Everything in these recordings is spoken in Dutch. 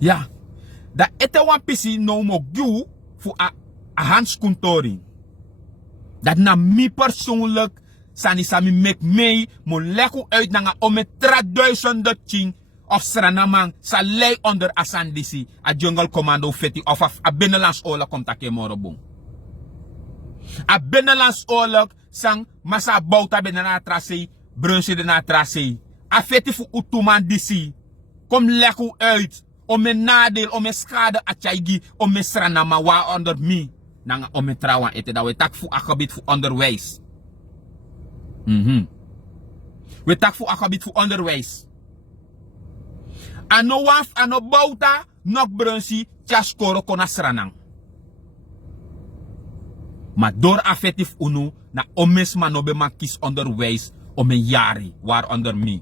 Ja. Dat ete wan pisi no mo gyu voor a handskuntori. Dat na mi persoonlijk sani sami mek mee mo legu uit na ome 3000 ching of sranamang sa lei onder asandisi a jungle commando feti of a binnenlands oorlog komt take morobong. A binnenlands oorlog sang masa bauta benana trase brunche de na trase. A feti fu utuman disi. Kom legu uit. Ome nadeel, ome schade a tjaigi, ome sranama wa onder mi. Nanga ome trawan ete dat we tak fu akabit fu onderwijs. We tak fu akabit fu onderwijs. Ano waf, ano bauta, nok brunsi, tjaskoro kona sranang. Maar door affectief unu, na omes manobe man kies onderwijs, ome jari, waaronder mi.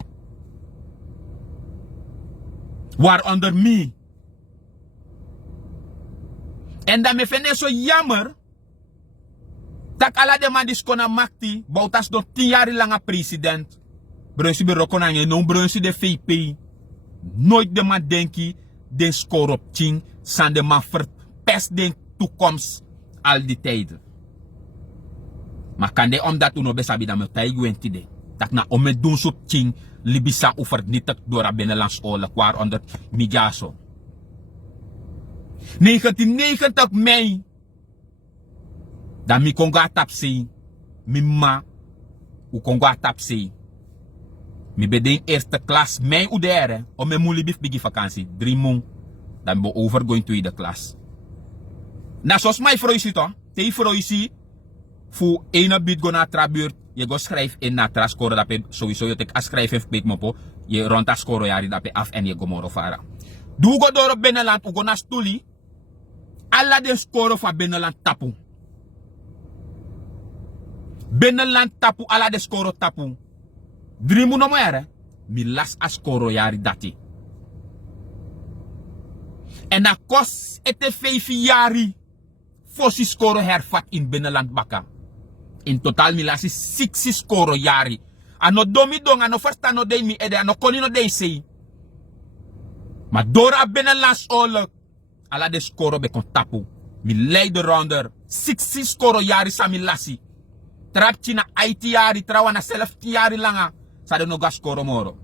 Waaronder mi. En dan me vind zo jammer. Dat alle de man die skona makti. Boutas door 10 jaar lang president. Brunsi beroko na je non brunsi de VP. Nooit de man denki. Den score op 10. San de man verpest den toekomst. Al die tijden. Maar kan de omdat uno besabi dat me tijgu en tide. Dat na ome doen zo 10. Libisa u vernietigd door a binnenlands oorlog. Waaronder Mijaso. 1990 mei. Dan mi konga tapsi. Mi ma. U konga tapsi. Mi bedien eerste klas mei udere. O me muli bif bigi vakantie. 3 maanden. Dan bo overgoing tweede klas. Na sos mij vroisi toch. Te vroisi. Fu ene bid go na trabuurt. Je go schrijf in na tra score dat je sowieso je tek schrijf en verpeet mopo. Je rond dat score jari dat je af en je go moro vara. Doe go door op binnenland. U go na stuli. Alla de score van binnenland tapu. Binnenland tapu, alla de score tapu. 3 muno moere. Mi las a score jari dati. En dat kost ete 5 jari. Fossi score hervat in binnenland baka. In totaal mi lasi 6 score jari. Ano domi dong, ano versta no de mi ede, ano koni no de sei. Maar door a binnenlands oorlog. Alla de score be kon tapu. Mi leide ronder. 6 score jari sa mi lasi. Trap china 8 jari, trawa na 17 jari langa. Sa de no gas score moro.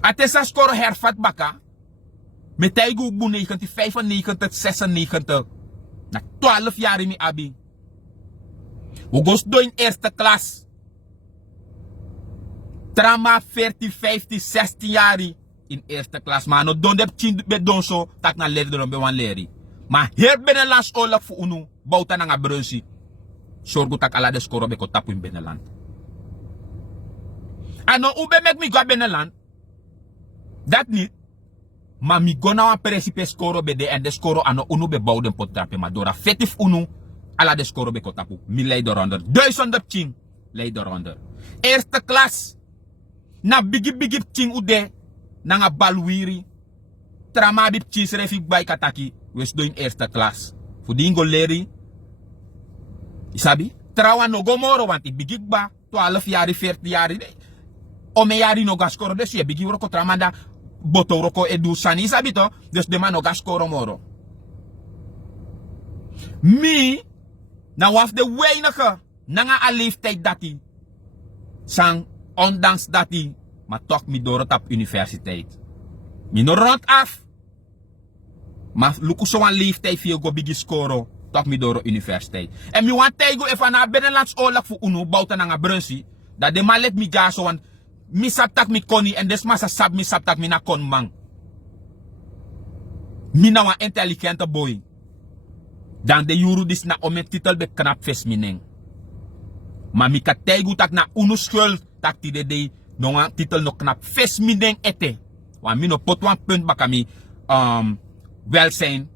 Atesa score hervat baka. Met tijgu bu 90, 95, 96. Na 12 jari mi abi. We gos do in eerste klas. Trama 14, 15, 16 jari. In eerste klas. Maar no don dep chin be don so. Tak na leri don be wan leri. Maar her binnenlands oorlog fu unu. Bouta na nga brunsi. Sorgu tak ala de skoro be ko tapu in binnenland. Ano ube mek mi go binnenland. Dat niet. Maar mi go na wan peresipe skoro be de. En de skoro ano unu be bouden pot trape. Maar door a fetif unu. Ala de skoro be ko tapu. Mi leid eronder. 1000 ching. Leid eronder. Eerste klas. Na bigi ching ude. Nanga balwiri. Trama bip ching serefik bay kataki. Wes do in eerste klas. Fudingo leri. Isabi? Trawa no gomoro wanti bigik ba. 12 jari, 14 jari. Ome jari no gaskoro. Dus je bigi roko tramanda. Boto roko edu sani. Isabi to. Dus de man no gaskoro moro. Mi. Na waf de weinige. Nanga a leeftijd dati. Sang. Ondanks dati. Maar toch mi door het op universiteit. Mi no rond af. Maar luku zo een leeftijd via go bigi skoro. Toch mi door universiteit. En mi want tijgo even naar binnenlands oorlog voor unu. Bouta na nga brunsi. Dat de man let mi ga zo. Want mi saptak mi koni. En des massa sap mi saptak mi na kon man. Mi na wan intelligente boy. Dan de juru dis na ome titel be knap ves mineng. Maar mi ka tijgo tak na unu schuld. Tak ti de no wan titel no knap ves mineng ete. Want mi no pot wan punt baka mi. Welzijn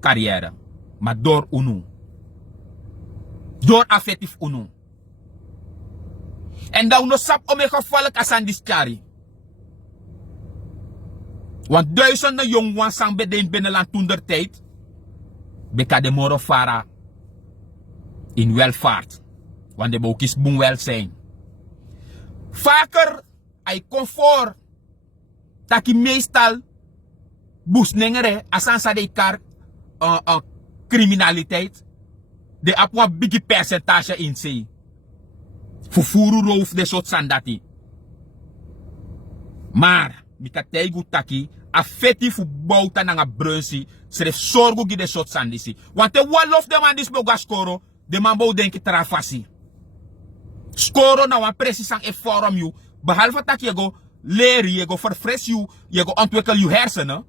carrière. Maar door unu. Door affectief unu. En dat uno sap ome gevallen asan dischari. Want duizenden jongwan sang bedeen binnenland toen der tijd. Beka de moro fara. In welvaart. Want de boek is boen welzijn. Vaker ay comfort. taki meestal busnengere asansa de kar criminaliteit de ap een big percentage in zee. Fufuru roof de soort sandati. Maar, mika teigu taki, afeti fu bouta nanga brunsi, seref sorgu gi de soort sandisi. Want de walof de man dis boga skoro, de man bou denki trafasi. Skoro na wan precies e forum you, behalve tak je go leren, je go verfres you, je go ontwikkel je hersenen,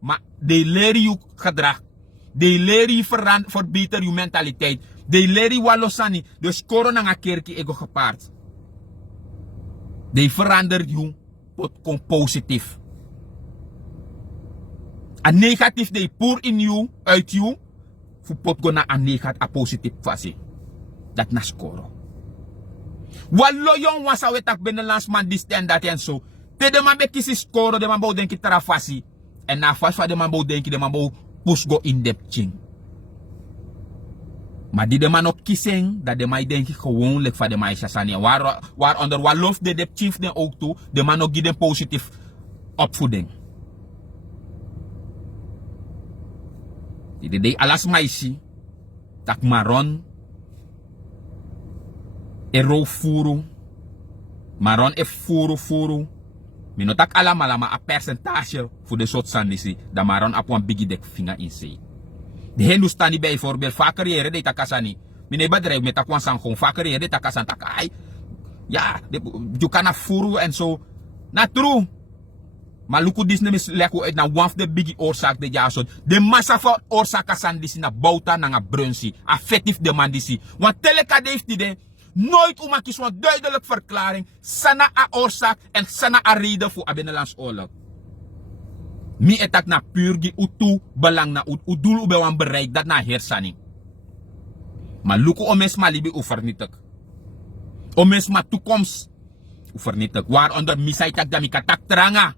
maar de leren je gedrag. De leren je verbeter je mentaliteit. De leren je walosani, de skoro na nga kerki ego gepaard. De verandert je pot positief. A negatief de pour in you, uit you, fu pot go na a negatief a positief fasi. Dat na skoro. Wallo yon wasa wetak Benelux man dis en dat en zo. Te de man be kisi skoro, de man bou denki trafasi. En na fas de man bou denki, de man bou push go in depth ching. Maar die de man ook kissing, dat de man denk ik gewoonlijk van de meisjes aan. Waaronder wat loof de depth chief den ook toe, de man ook die positief opvoeding. Die de alas meisje, tak maron, ero furu, maron e furu. Minotak alamala a percentage voor de soort sandisi, dat maron op een biggie dek vinger in zee. De Hindustani bijvoorbeeld, vaker jere de takasani. Mine bedrijf met takwan sang gewoon vaker jere de takasan takai. Ja, je kan furu en zo. Na true. Maar luku dis nemis leku uit na one of the biggie oorzaak de jason. De massa van oorzaak asan disi na bouta na nga brunsi. Affectief demand disi. Want teleka heeft die de nooit umakis een duidelijk verklaring. Sana a oorzaak en sana a reden voor Abenelands oorlog. Mi etak na purgi utu belang na udul ube wan bereik dat na heersani. Maar luku omes ma libi uvernietig. Omes ma toekomst uvernietig. Waaronder misai tak dami katak teranga.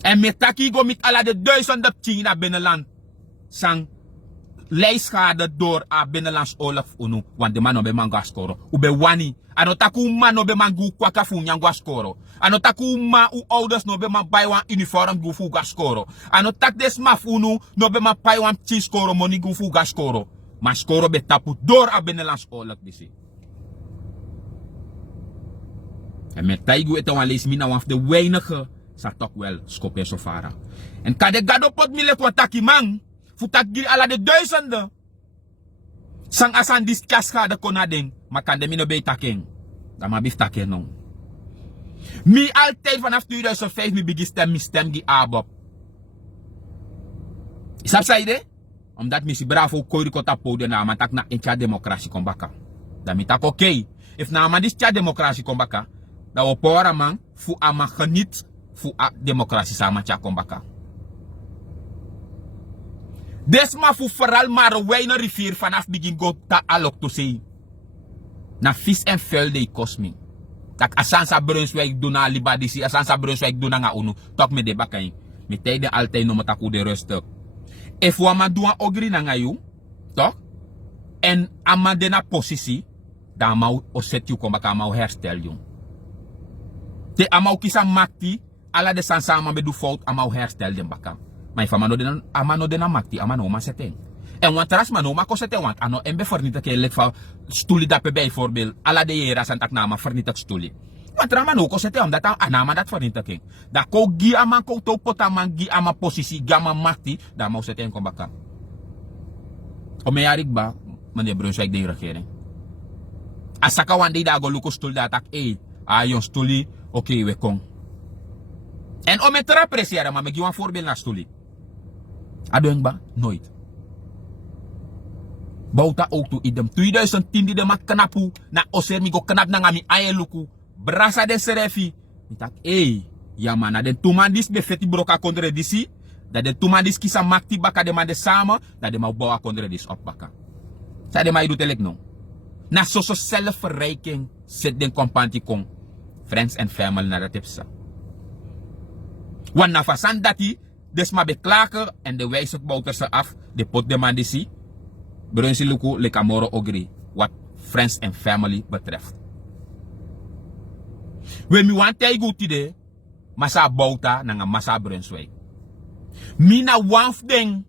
En metaki go mit ala de duizenden China binnenland. Sang lijstschade door a Binnenlands oorlog unu. Want de man obe man gaskoro. Ube wani. Anotaku man obe man gu kwaka fu nyang gaskoro. Anotaku ma u ouders no be man buy wan uniform gu fu gaskoro. Anotak des maf unu no be man buy wan chiskoro money gu fu gaskoro. Maar skoro be tapu door a Binnenlands oorlog disi. En met taigu ete wan lees mina wan of de weinige sa toch wel skopje sofara. En kade gado pot milek wataki man. Futak giri ala de duizenden. Sang asan diskas ga de konading. Maar kan de mino bij taking. Dan maar bif taking non. Mi altijd vanaf 2005 mi bigi stem gi abop. Isap saide? Omdat mi si bravo koiri kota pode na man tak na encha demokrasi kombaka. Dan mi tak oké. If na man dis cha demokrasi kombaka. Dan we pora man fu ama geniet fu a demokrasi sama cha kombaka. Desma fu vooral maar wijne rivier vanaf begin go ta alok to say. Na vis en vuil de kosmi. Tak asansa Brunswijk doen na libadisi, asansa Brunswijk doen na unu. Tok me de bakay. Me tijde altijd no mataku de rustig. If wama doa ogri na ngayu, tok? En ama de na posisi, dan mau oset you kombaka mau herstel you. Te amau kisa makti, ala de sansa ama be du fout amau herstel den baka. Maar if amano de na makti, amano ma seteng. En want ras mano ma ko seteng want ano embe fornita ke lek fa stuli dape bijvoorbeeld ala de yera santak nama fornita stuli. Want ramano ko seteng omdat anama dat fornita ke. Da ko gi ama ko to potaman gi ama posisi gama makti, da mau seteng ko baka. O meyarik ba, meneer Brunswijk de regering. Asaka wande da go luko stuli datak ayon stuli, oké we kong. En om het te appreciëren, maar ik geef een voorbeeld naar stuli. Adoeng ba? Nooit. Bouta ook toe idem 2010 die de mat knapu na oser mi go knap na ngami ayeluku. Brasa de serefi. Mitak ja man, na den tumandis be feti broka kondre disi. Dat de tumandis kisa makti baka de man de samen, dat de ma bouwa kondre dis op baka. Sa de ma idu telek no. Na soso zelfverrijking zit den kompanti kong. Friends and family na dat tipsa. Want na fasan dati, desma beklaken en de wijze bouwt ze af, de pot de man disi. Brunsi luku le kamoro ogri, wat friends and family betreft. We mi want tei goed idee, masa bauta nanga masa Brunswijk. Mina wanf ding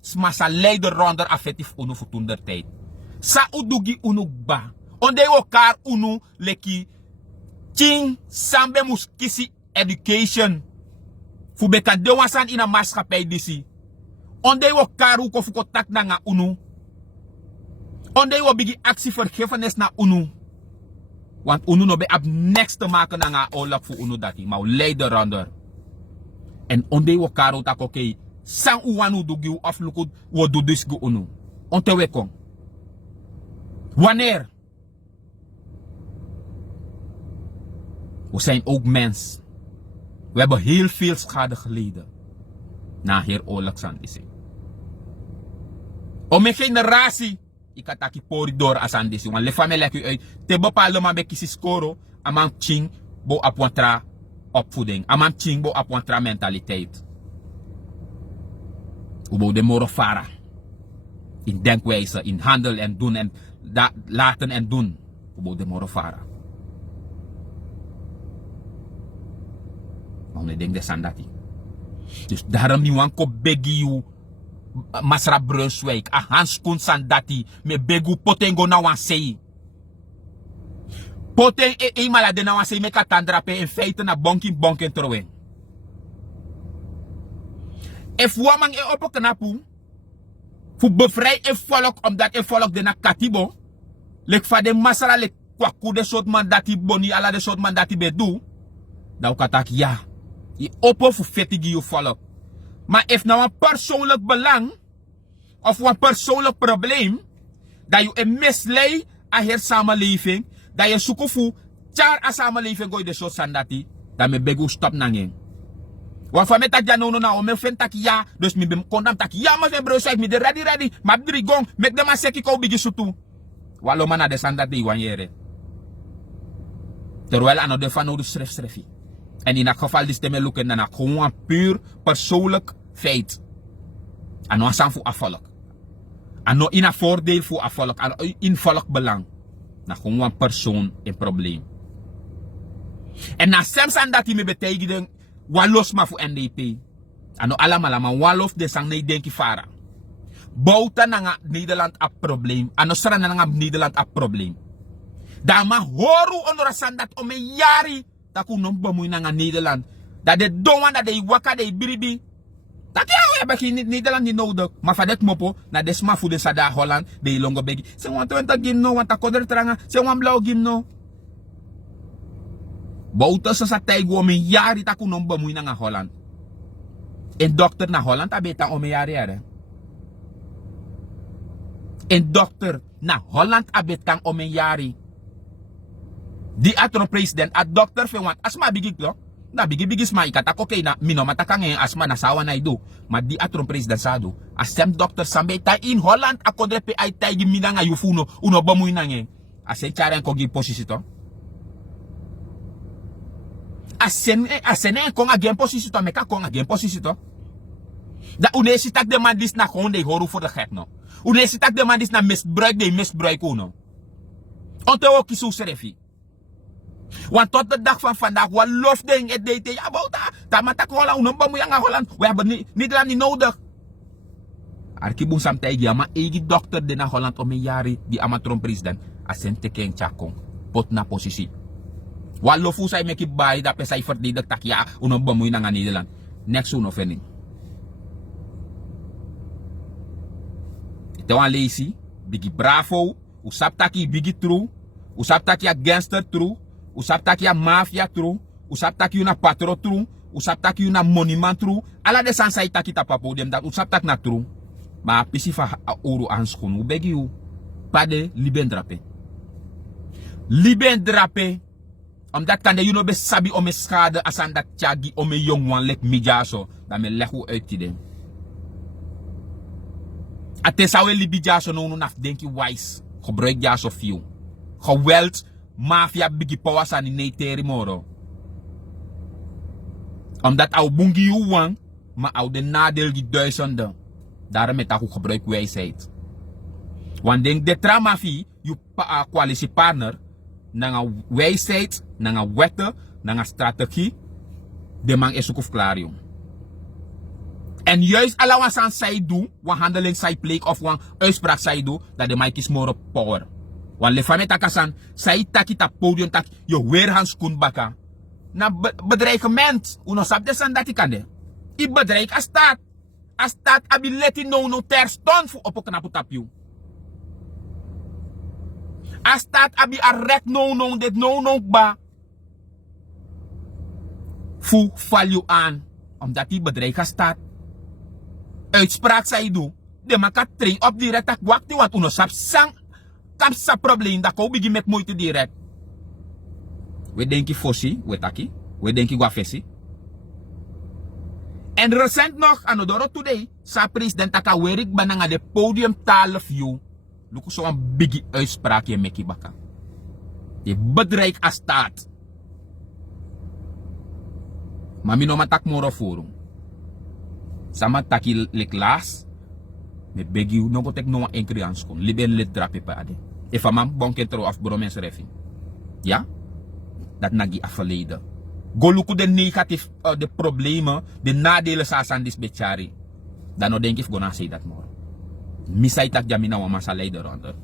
smasa leider ronder affectief unu futunder tijd. Sa udugi unu ba. Onde kar unu leki ting sambe muskisi education. Fu beka de wasan ina maatschappij disi. Onde kar u kofu kotak nanga unu. Onde bigi actie vergiffenis na unu. Want unu no be ab next te maken nanga oorlog fu unu dati. Maar leider ronder. En onde kar tak oké. Sang uwanu dugi u aflukud wo du dus gu unu. Onte wekong. Wanneer? We zijn ook mens. We hebben heel veel schade geleden. Na heer oorlogsandisi. Om mijn generatie. Ik had taki pori door as andisi. Want le familie lek u uit. Te bepaalde man be kisi skoro. Amang ching bo apwantra opvoeding. Amang ching bo apwantra mentaliteit. Ubo de morofara. In denkwijze, in handel en doen en laten en doen. Ubo de morofara. Maar ik denk de sandati. Dus daarom die wan ko begi you Masra Brunswijk. A Hans Koen sandati. Me begu potengo na wan sei. Poten eenmaal de na wan sei me katandrape in feite na bonkin trowen. If wamang e opo knapu. Fu bevrij e volk omdat e volk de na katibo. Lek fa de masra lek kwaku de soort mandati boni ala de soort mandati bedu. Dan katak ja. Je opo fu fetigi je volk. Maar if nou een persoonlijk belang of een persoonlijk probleem dat je een misleid aan de samenleving, dat je zoekt voor char a samenleving gooi de soort sandati, dan me begu stop nangen. Want van mij tak ja no na o me fen tak ja, dus me bem kondam tak ja maar ven bro zeg me de ready, maar drie gong, mek de man seki ko bigi sutu. Walo man na de sandati wanyere. Terwijl aan de van de schrift. En in dat geval is het me lukken naar gewoon puur persoonlijk feit. En no asan voor afvolk. En no in een voordeel voor afvolk. En in volkbelang. Na gewoon persoon een probleem. En na semsan dat hij me betekent. Walos ma voor NDP. En no allemaal maar walof de sang nee denki fara. Bouta na Nederland a probleem. En no sara na Nederland a probleem. Dama horu onder sandat om een jari. Dat kun nog bemoei naar Nederland. Dat de donwan dat de waka de biribi. Dat ja we hebben Nederland niet nodig. Maar van dit mopo na de sma voor de sada Holland de longo begi. Ze want we gim no want koder tranga. Ze want blauw gim no. Bouta sa tay go me yari dat kun nog bemoei naar Holland. En dokter naar Holland abeta om yari are. En dokter naar Holland abet kan om yari. Die atron president a dokter fe want asma bigi klo na bigi sma ikata koke na mino matakang asma na sawa na ido ma di atron president sado asem dokter sambe ta in Holland a kodre pe ay tay gimina nga yufuno uno bamuy nange ase charen ko gi posisi to asene ko nga gen posisi to meka ko nga gen posisi to da unesitak de mandis na gewoon de horu voor de gek no unesitak de mandis na misbruik uno onte o kisu serefi. Want tot de dag van vandaag, wat lof ding het deed ja bouta. Tamatak Holland, unomba mo yang Holland. We hebben Nederland niet nodig. Arkibung samtay ya ma egi dokter de na Holland om een jari di amatron president. Asente keng chakong pot na posisi. Wat lof u say meki bay da pe say verdedig tak ya unomba mo yang Nederland. Next uno fening. Ito ang lazy, bigi bravo, usap taki bigi true, usap taki gangster true. Usap taki ya mafia true, usap taki una patro true, usap taki una monument true. Ala de sansa itaki ta papodem dat usap tak na true. Ma pisi fa ouro hanskun. U begi u pade liben drape. Liben drape. Omdat kan de you no be sabi ome schade asan dat chagi ome jongwan lek mijaso. Dan me leg u uit die den. Ate sawe libijaso no naf denki wise. Gebruik jaso few. Geweld. Mafia bigi powers aan in terimoro. Omdat au bungi uwang, maar au de nadeel die duizenden. Daarom met aku gebruik wijsheid. Want denk de tramafi, je coalitiepartner, nanga wijsheid, nanga wetten, nanga strategie, De man is ook of klaar, jong. En juist allemaal aan zij doen, wat handeling zij pleeg of wat uitspraak zij doen, dat de man kies more power. Want le fame takasan, zij taki ta podium tak, je weer handskoen baka. Na bedreigement, uno sap de san dat ik kan de. I bedreig a staat. A staat abi leti no terstond voor op een knapu tapju. A staat abi a rek no dit no ba. Fu value aan. Omdat die bedreig a staat. Uitspraak zij doen. De man kan train op direct tak wakti want uno sap sang. Kap sa probleem dat ko begin met moeite direct. We denken fossi, we taki. We denken guafesi. En recent nog, anodoro today, sa president taka werik bananga de podium taal of you. Luku so een biggie uitspraak je meki baka. Je bedreig a staat. Maar mi no matak moro forum. Sama taki lek las. Me beg you no go tek no enkri anskon. Liben let drape pa ade. If a man bonken tro af bromens refi. Ja? Dat nagi a verleden. Go luku de negatief, de problemen, de nadelen sa san dis bechari. Dan no denk ik gonna say dat more. Misai tak jamina wa masa leider onder.